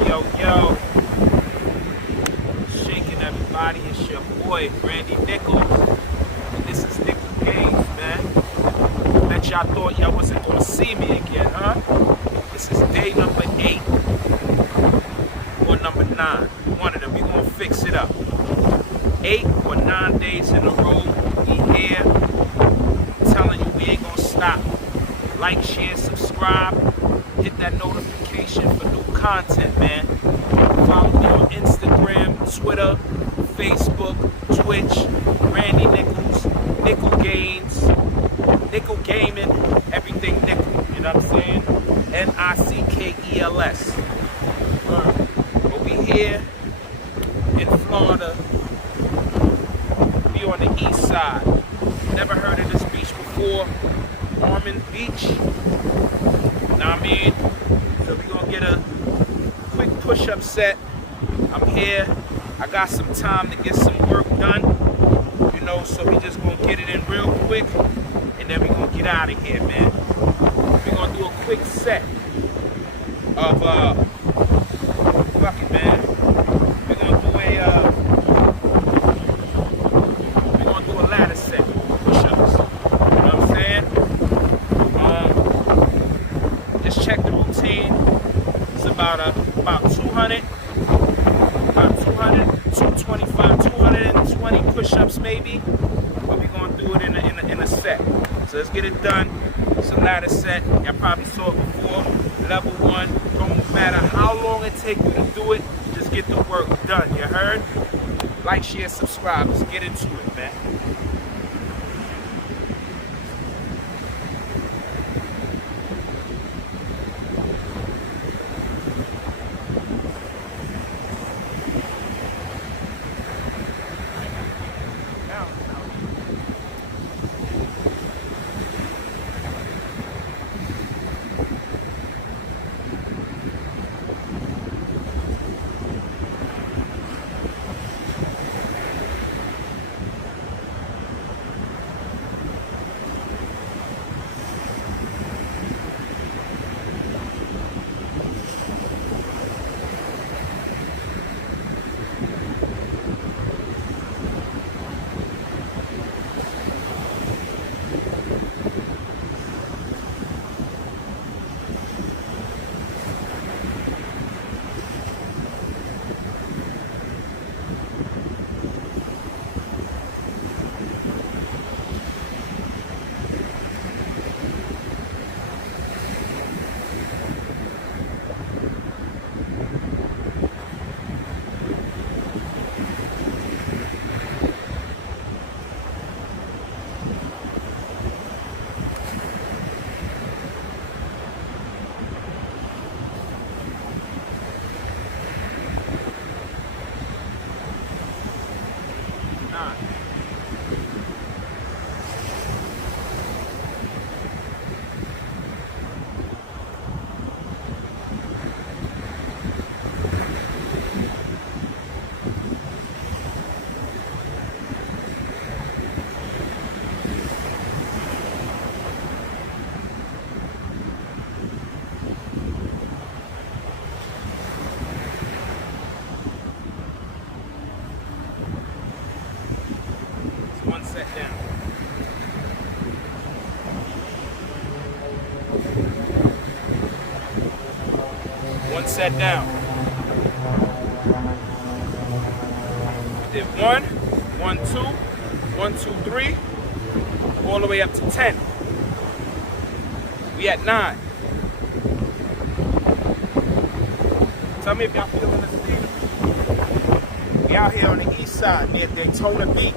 Yo. Shaking everybody. It's your boy, Randy Nichols. And this is Nickel Games, man. Bet y'all thought y'all wasn't gonna see me again, huh? This is day number 8 or number 9. One of them. We gonna fix it up. 8 or 9 days in a row. We here. I'm telling you, we ain't gonna stop. Like, share, subscribe. Hit that notification for new content, man. Follow me on Instagram, Twitter, Facebook, Twitch, Randy Nichols, Nickel Games, Nickel Gaming, everything Nickel. You know what I'm saying? Nickels. But we here in Florida. We on the east side. Never heard of this beach before. Ormond Beach. Know what I mean? So we gonna get a quick push-up set. I'm here. I got some time to get some work done. You know, so we just gonna get it in real quick. And then we gonna get out of here, man. We're gonna do a quick set of fuck it, man. We're gonna do a ladder set, push-ups. You know what I'm saying? Just check the routine. It's about 200, 225, 220 push-ups maybe. But we're gonna do it in a set. So let's get it done. It's a ladder set. Y'all probably saw it before. Level 1. Don't matter how long it takes you to do it, just get the work done. You heard? Like, share, subscribe. Let's get into it, man. One set down. One set down. Did 1, 1, 2, 1, 2, 3, all the way up to 10. We at 9. Tell me if y'all feeling the scenery. We out here on the east side near Daytona Beach.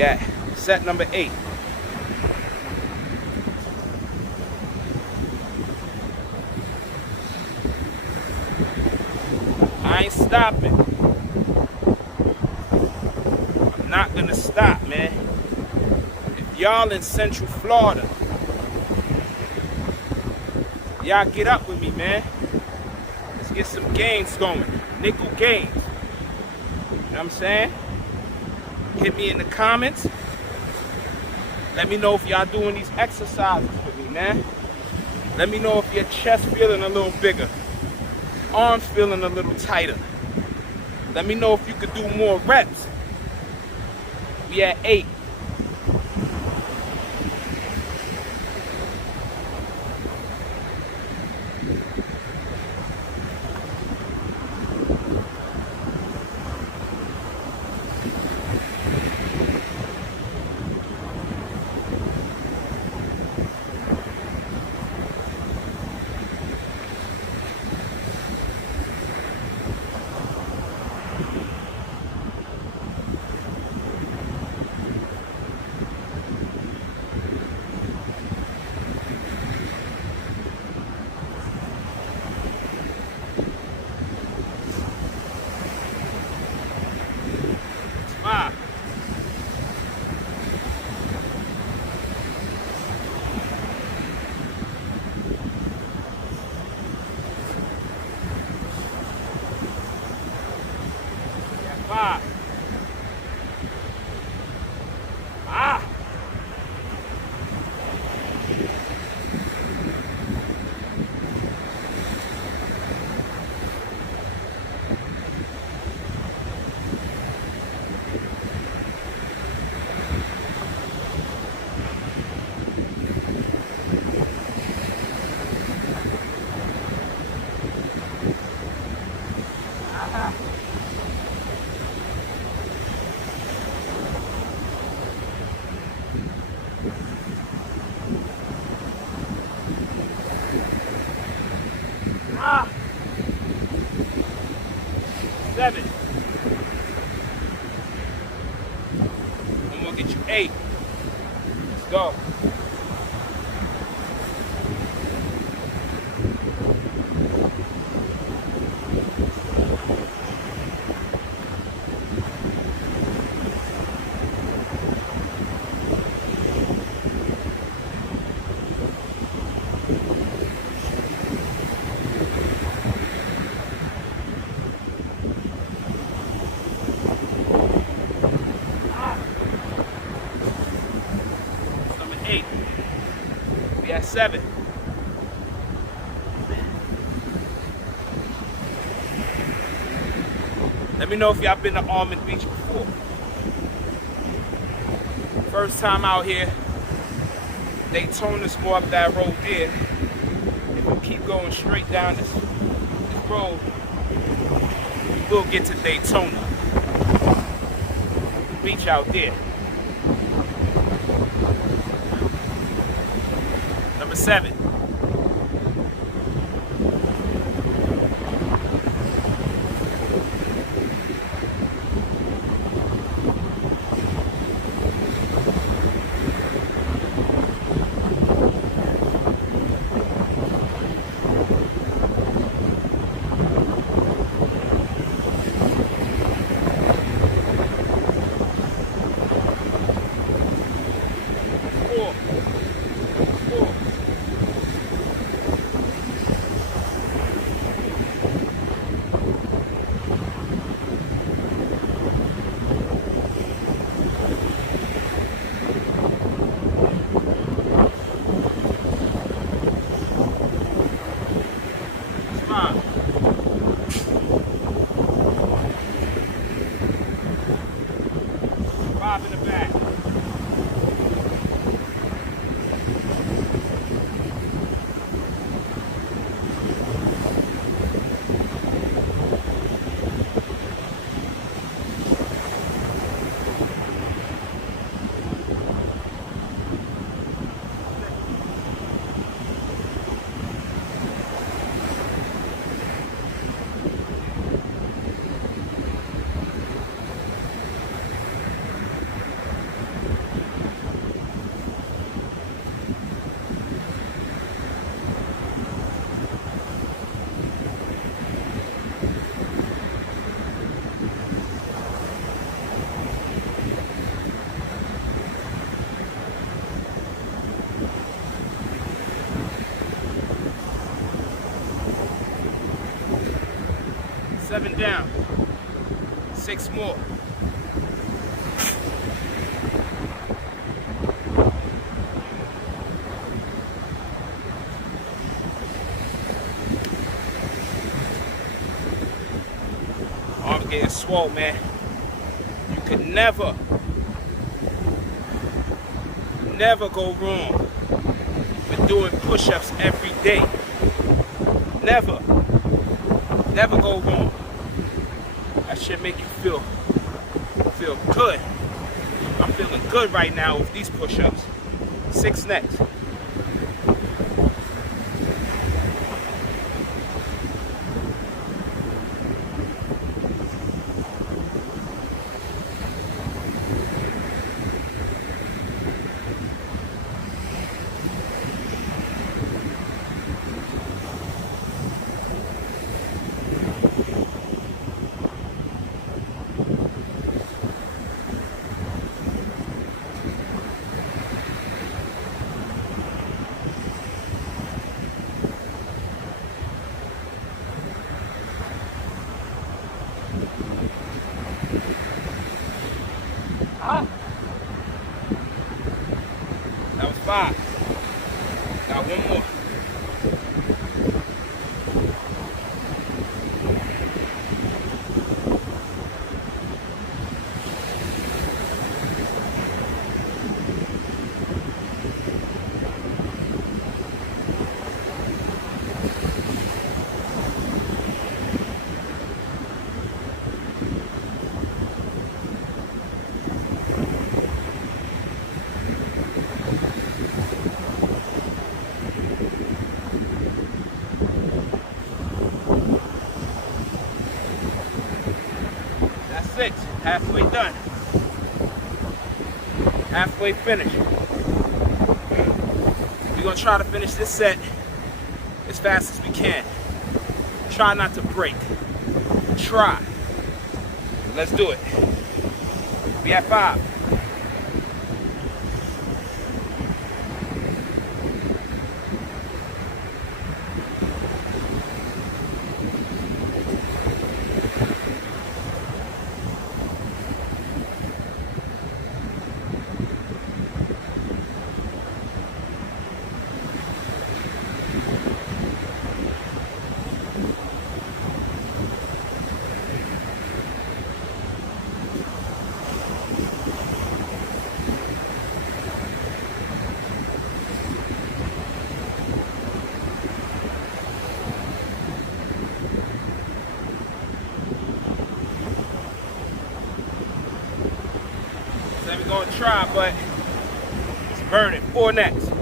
We at set number 8. I ain't stopping. I'm not gonna stop, man. If y'all in Central Florida, y'all get up with me, man. Let's get some gains going. Nickel gains. You know what I'm saying? Hit me in the comments. Let me know if y'all doing these exercises with me, man. Let me know if your chest feeling a little bigger. Arms feeling a little tighter. Let me know if you could do more reps. We at 8. Five. Ah. 7. I'm gonna get you 8. Let's go. We at 7. Let me know if y'all been to Almond Beach before. First time out here. Daytona's more up that road there. If we keep going straight down this road, we will get to Daytona. Beach out there. Number 7. 7 down. 6 more. Arms getting swole, man. You could never go wrong with doing push-ups every day. Never go wrong. That should make you feel good. I'm feeling good right now with these push-ups. 6 next. That was 5. Got 1 more. That's it. Halfway done. Halfway finished. We're gonna try to finish this set as fast as we can. Try not to break. Try. Let's do it. We at 5. So we're gonna try, but it's burning. 4 next.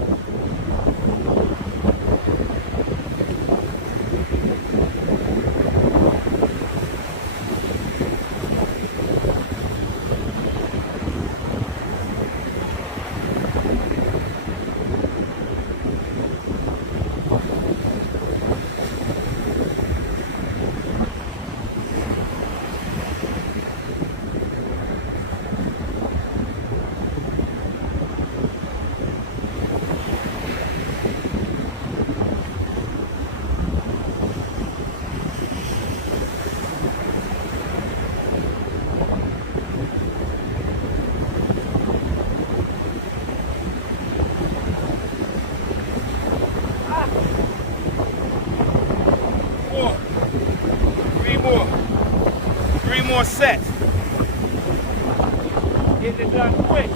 Three more sets. Getting it done quick.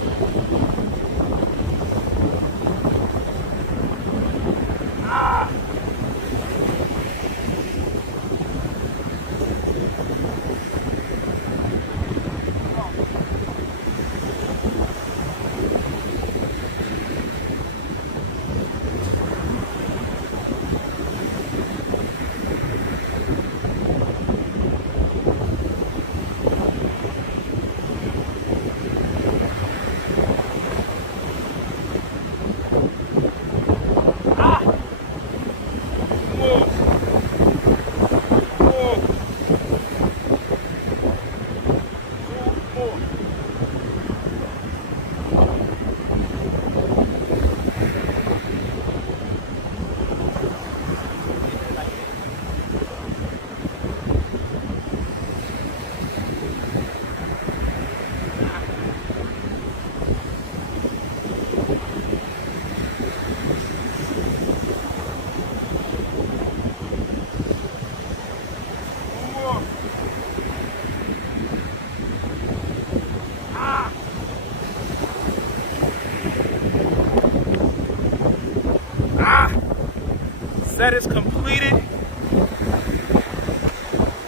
set is completed.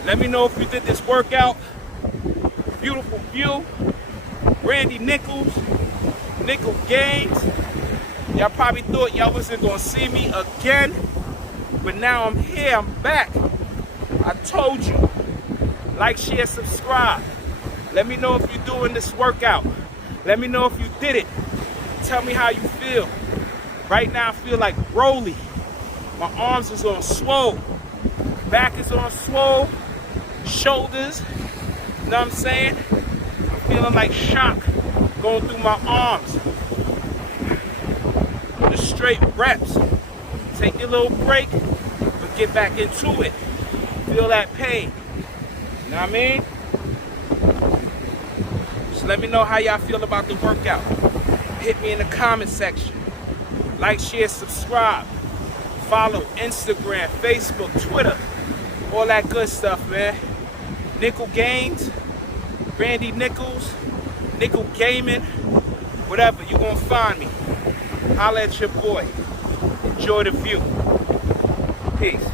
Let me know if you did this workout. Beautiful view. Randy Nichols, Nickel Games. Y'all probably thought y'all wasn't gonna see me again, but now I'm here, I'm back. I told you, like, share, subscribe. Let me know if you're doing this workout. Let me know if you did it. Tell me how you feel. Right now I feel like Broly. My arms is on swole. Back is on swole. Shoulders, you know what I'm saying? I'm feeling like shock going through my arms. The straight reps. Take your little break, but get back into it. Feel that pain. You know what I mean? So let me know how y'all feel about the workout. Hit me in the comment section. Like, share, subscribe. Follow Instagram, Facebook, Twitter. All that good stuff, man. Nickel Games, Randy Nichols, Nickel Gaming, whatever, you gonna find me. Holla at your boy. Enjoy the view. Peace.